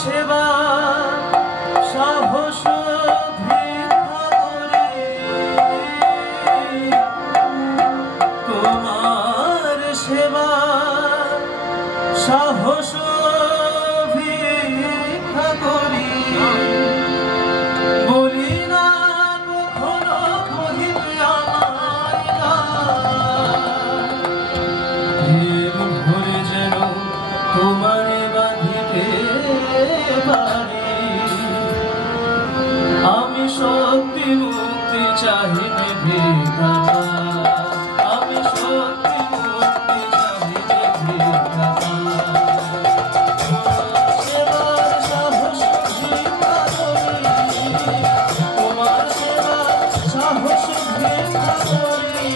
সেবা সাহস ভিক্ষা করি, তোমার সেবা সাহস ভিক্ষা করি। বলি না কখনো কহিতে আমার প্রেম ভরে যেন তোমারে বাঁধিতে পারি। আমি সত্যি মুক্তি চাহিবে ভিক্ষা, আমি সত্যি মুক্তি চাহিবে ভিক্ষা। সেবার সাহস ভিক্ষা করি, তোমার সেবা সাহস ভিক্ষা করি।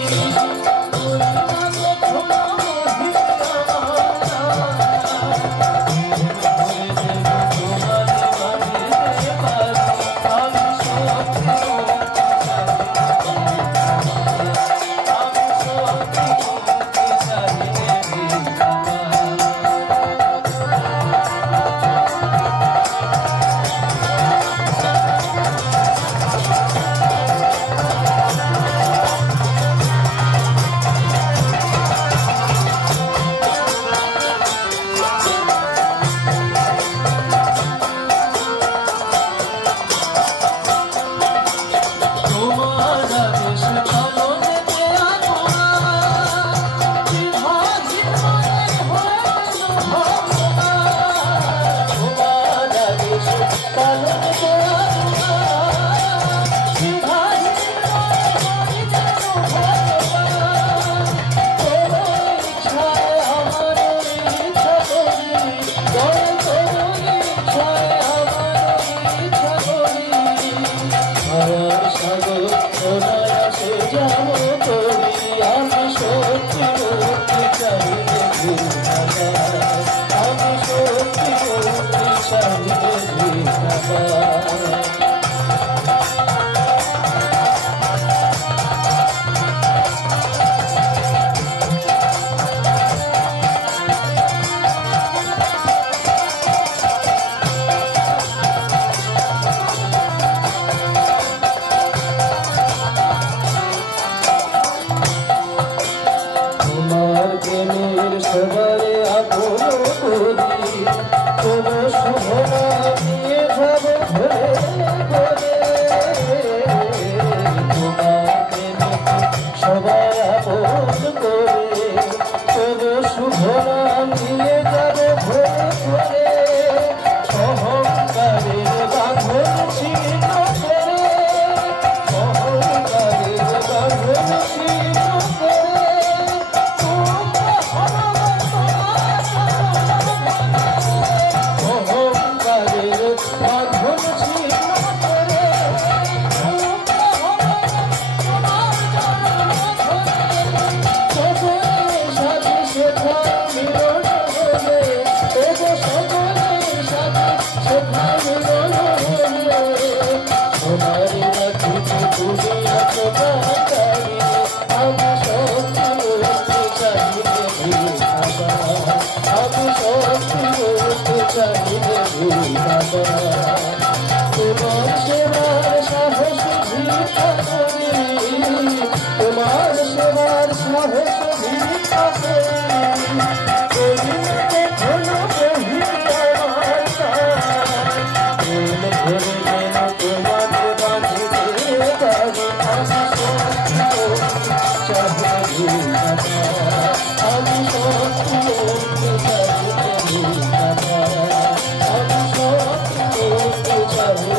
সবারে আপন করি, তবু শুভনা নিয়ে যাব ঘরে ঘরে। তোমাকে সবাই আপন করে, তবু শুভনা নিয়ে যাব ঘরে ঘরে। অহংকারের বাঁধন ছিন্ন করে, অহংকারের বাঁধন ছিন্ন করে। তোমার সেবার সাহস ভিক্ষা করি, তোমার সেবার সাহস ভিক্ষা করি। আমি